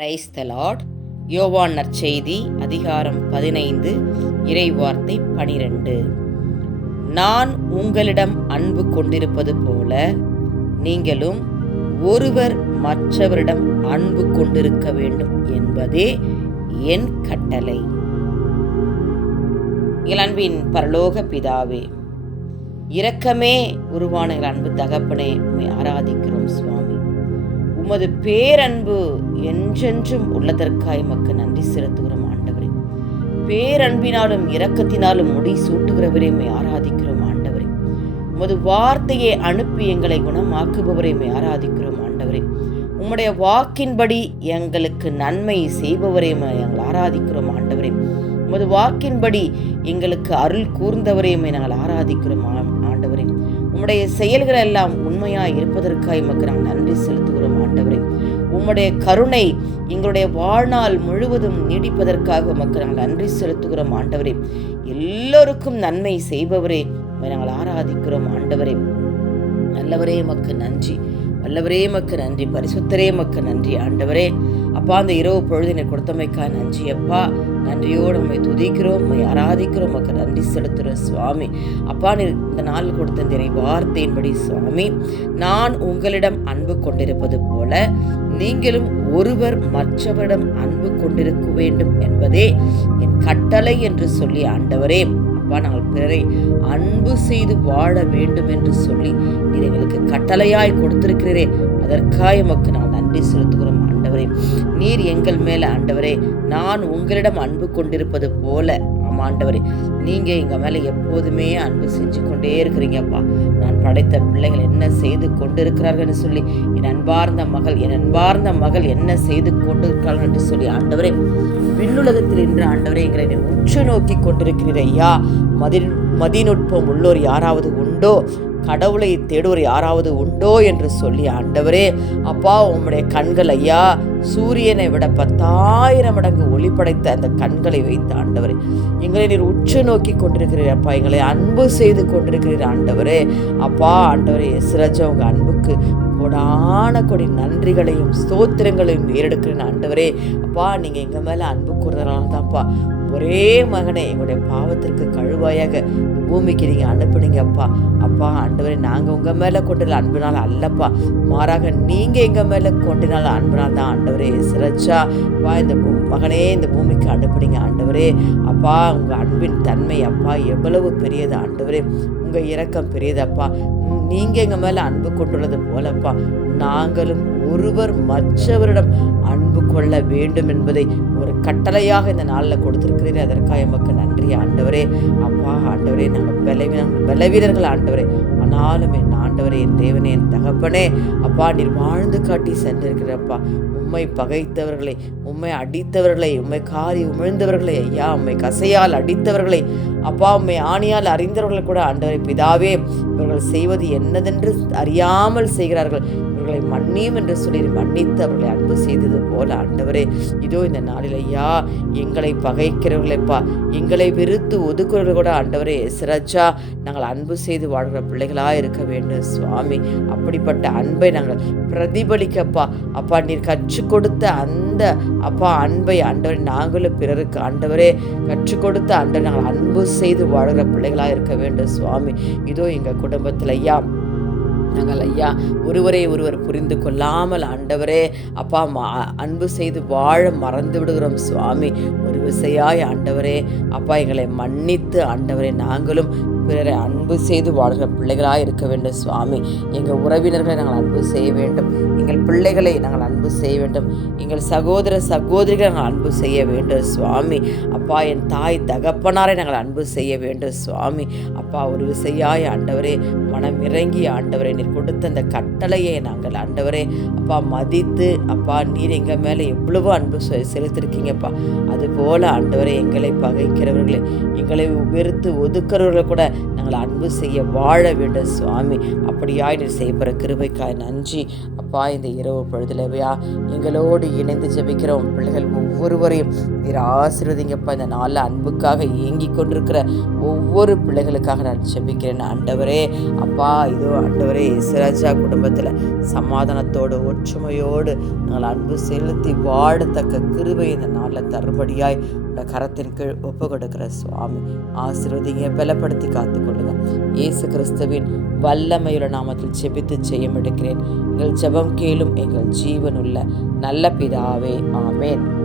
Praise the Lord. யோவான் நற்செய்தி அதிகாரம் 15 இறைவார்த்தை 12. நான் உங்களிடம் அன்பு கொண்டிருப்பது போல நீங்களும் ஒருவர் மற்றவரிடம் அன்பு கொண்டிருக்க வேண்டும் என்பதே என் கட்டளை. எங்கள் அன்பின் பரலோக பிதாவே, இரக்கமே உருவான எங்கள் அன்பு தகப்பனே, உம்மை ஆராதிக்கிறோம் சுவாமி. உமது பேரன்பு என்றென்றும் உள்ளதற்காய் மக்கு நன்றி செலுத்துகிறோம் ஆண்டவரே. பேரன்பினாலும் இரக்கத்தினாலும் முடி சூட்டுகிறவரே உம்மை ஆராதிக்கிறோம் ஆண்டவரே. உமது வார்த்தையை அனுப்பி எங்களை குணமாக்குபவரை உம்மை ஆராதிக்கிறோம் ஆண்டவரே. உம்முடைய வாக்கின்படி எங்களுக்கு நன்மை செய்பவரை நாங்கள் ஆராதிக்கிறோம் ஆண்டவரே. உமது வாக்கின்படி எங்களுக்கு அருள் கூர்ந்தவரை நாங்கள் ஆராதிக்கிறோம் ஆண்டவரே. உம்முடைய செயல்கள் எல்லாம் உண்மையாய் இருப்பதற்காக எமக்கு நாங்கள் நன்றி செலுத்துகிறோம் ஆண்டவரே. உம்முடைய கருணை எங்களுடைய வாழ்நாள் முழுவதும் நீடிப்பதற்காக எமக்கு நாங்கள் நன்றி செலுத்துகிறோம் ஆண்டவரே. எல்லோருக்கும் நன்மை செய்பவரே நாங்கள் ஆராதிக்கிறோம் ஆண்டவரே. நல்லவரே எமக்கு நன்றி, வல்லவரே எமக்கு நன்றி, பரிசுத்தரே எமக்கு நன்றி ஆண்டவரே. அப்பா, அந்த இரவு பொழுதினை கொடுத்தமைக்கா நன்றி அப்பா. நன்றியோடு உண்மை துதிக்கிறோம், உண்மை ஆராதிக்கிறோம், உமக்கு நன்றி செலுத்துகிறோம் சுவாமி. அப்பா, நீ இந்த நாள் கொடுத்த இந்த வார்த்தையின்படி சுவாமி, நான் உங்களிடம் அன்பு கொண்டிருப்பது போல நீங்களும் ஒருவர் மற்றவரிடம் அன்பு கொண்டிருக்க வேண்டும் என்பதே என் கட்டளை என்று சொல்லி ஆண்டவரே. அப்பா, நாங்கள் பிறரை அன்பு செய்து வாழ வேண்டும் என்று சொல்லி நீர் எங்களுக்கு கட்டளையாய் கொடுத்திருக்கிறீரே, அதற்காக உமக்கு நாங்கள் நன்றி செலுத்துகிறோம் ஆண்டவரே. நீர் எங்கள் மேல ஆண்டவரே, நான் உங்களிடம் அன்பு கொண்டிருப்பது போல ஆண்டவரே, நீங்க எங்க மேல எப்போதுமே அன்பு செஞ்சு கொண்டே இருக்கிறீங்கப்பா. நான் படைத்த பிள்ளைகள் என்ன செய்து கொண்டிருக்கிறார்கள் சொல்லி என் அன்பார்ந்த மகள் என்ன செய்து கொண்டிருக்கிறார்கள் என்று சொல்லி ஆண்டவரே, விண்ணுலகத்தில் இன்று ஆண்டவரே எங்களை உற்று நோக்கி கொண்டிருக்கிறீர் ஐயா. மதிநுட்பம் உள்ளோர் யாராவது உண்டோ, கடவுளை தேடுவோர் யாராவது உண்டோ என்று சொல்லி ஆண்டவரே, அப்பா உம்முடைய கண்கள் ஐயா சூரியனை விட 10,000 மடங்கு ஒளி படைத்த அந்த கண்களை வைத்த ஆண்டவரே, எங்களை நீர் உற்று நோக்கி கொண்டிருக்கிறீர் அப்பா. எங்களை அன்பு செய்து கொண்டிருக்கிறீர் ஆண்டவரே. அப்பா ஆண்டவரே, சிரஜ உங்க அன்புக்கு கொடான கொடி நன்றிகளையும் ஸ்தோத்திரங்களையும் ஏறெடுக்கிறேன் ஆண்டவரே. அப்பா, நீங்க எங்க மேல அன்பு கூறுறதுனால தான்ப்பா ஒரே மகனை எங்களுடைய பாவத்திற்கு கழுவாயாக பூமிக்கு நீங்க அனுப்புனீங்க அப்பா. அப்பா ஆண்டவரே, நாங்க உங்க மேல கொண்டுள்ள அன்புனால அல்லப்பா, மாறாக நீங்க எங்க மேல கொண்டினால அன்புனால் தான் ஆண்டவரே. சிரச்சா அப்பா, இந்த மகனே இந்த பூமிக்கு அனுப்புனீங்க ஆண்டவரே. அப்பா, உங்க அன்பின் தன்மை அப்பா எவ்வளவு பெரியது ஆண்டவரே. உங்க இரக்கம் பெரியது அப்பா. நீங்க எங்க மேல அன்பு கொண்டுள்ளது போலப்பா நாங்களும் ஒருவர் மற்றவரிடம் அன்பு கொள்ள வேண்டும் என்பதை ஒரு கட்டளையாக இந்த நாளில் கொடுத்திருக்கிறீர்கள். அதற்காக எமக்கு நன்றி ஆண்டவரே. அப்பா ஆண்டவரே, நாங்கள் பலவீனர்கள் ஆண்டவரே, ஆனாலும் என் ஆண்டவரே, என் தேவனே, என் தகப்பனே அப்பா, நீர் வாழ்ந்து காட்டி சென்றிருக்கிறப்பா. உம்மை பகைத்தவர்களை, உம்மை அடித்தவர்களை, உம்மை காரி உமிழ்ந்தவர்களை ஐயா, உம்மை கசையால் அடித்தவர்களை அப்பா, உம்மை ஆணியால் அறிந்தவர்கள் கூட ஆண்டவரே பிதாவே, இவர்கள் செய்வது என்னதென்று அறியாமல் செய்கிறார்கள், இவர்களை மன்னியும் என்று சொல்லி மன்னித்து அவர்களை அன்பு செய்தது போல ஆண்டவரே, இதோ இந்த நாளில் ஐயா எங்களை பகைக்கிறவர்களைப்பா, எங்களை வெறுத்து ஒதுக்குறவர்கள் கூட ஆண்டவரே சிரஜா நாங்கள் அன்பு செய்து வாழ்கிற பிள்ளைகளாக இருக்க வேண்டும் சுவாமி. அப்படிப்பட்ட அன்பை நாங்கள் பிரதிபலிக்கப்பா அப்பா, நீர் கற்றுக் கொடுத்த அந்த அப்பா அன்பை ஆண்டவரே நாங்களும் பிறருக்கு ஆண்டவரே கற்றுக் கொடுத்த ஆண்டவரை நாங்கள் அன்பு செய்து வாழ்கிற பிள்ளைகளாக இருக்க வேண்டும் சுவாமி. இதோ எங்கள் குடும்பத்தில் ஐயா நாங்கள் ஐயா ஒருவர் புரிந்து கொள்ளாமல் ஆண்டவரே அப்பா அன்பு செய்து வாழ மறந்து விடுகிறோம் சுவாமி. ஒரு விசையாய் ஆண்டவரே அப்பா எங்களை மன்னித்து ஆண்டவரே நாங்களும் பிறரை அன்பு செய்து வாழ்கிற பிள்ளைகளாக இருக்க வேண்டும் சுவாமி. எங்கள் உறவினர்களை நாங்கள் அன்பு செய்ய வேண்டும், எங்கள் பிள்ளைகளை நாங்கள் அன்பு செய்ய வேண்டும், எங்கள் சகோதரிகளை நாங்கள் அன்பு செய்ய வேண்டும் சுவாமி. அப்பா, என் தாய் தகப்பனாரை நாங்கள் அன்பு செய்ய வேண்டும் சுவாமி. அப்பா, ஒரு விசையாய் ஆண்டவரே மனம் இறங்கி ஆண்டவரே நீர் கொடுத்த அந்த கட்டளையை நாங்கள் ஆண்டவரே அப்பா மதித்து அப்பா நீர் எங்கள் மேலே எவ்வளவோ அன்பு செலுத்திருக்கீங்கப்பா. அதுபோல ஆண்டவரே எங்களை பகைக்கிறவர்களே, எங்களை வெறுத்து ஒதுக்கிறவர்கள் கூட நாங்கள் அன்பு செய்ய வாழ வேண்டும் சுவாமி. அப்படியாய் நீர் செய்யப்படுற கிருபைக்காய் நன்றி அப்பா. இந்த இரவு பொழுதுலவையா எங்களோடு இணைந்து ஜெபிக்கிறோம் பிள்ளைகள் ஒவ்வொருவரையும் நீர் ஆசீர்வதிங்கப்பா. இந்த நாளில் அன்புக்காக ஏங்கி கொண்டிருக்கிற ஒவ்வொரு பிள்ளைகளுக்காக நான் ஜெபிக்கிறேன் ஆண்டவரே. அப்பா இதோ ஆண்டவரே, இஸ்ராஜா குடும்பத்தில் சமாதானத்தோடு ஒற்றுமையோடு நாங்கள் அன்பு செலுத்தி வாழத்தக்க கிருபை இந்த நாளில் தரும்படியாய் உடைய கரத்தின் கீழ் ஒப்பு கொடுக்கிற சுவாமி. ஆசீர்வதிங்க, பலப்படுத்தி காத்துக்கொள்ளுங்க. இயேசு கிறிஸ்துவின் வல்லமையுள்ள நாமத்தில் ஜெபித்து ஜெயம் எடுக்கிறேன். எங்கள் ஜெபம் கேளும் எங்கள் ஜீவனுள்ள நல்ல பிதாவே, ஆமேன்.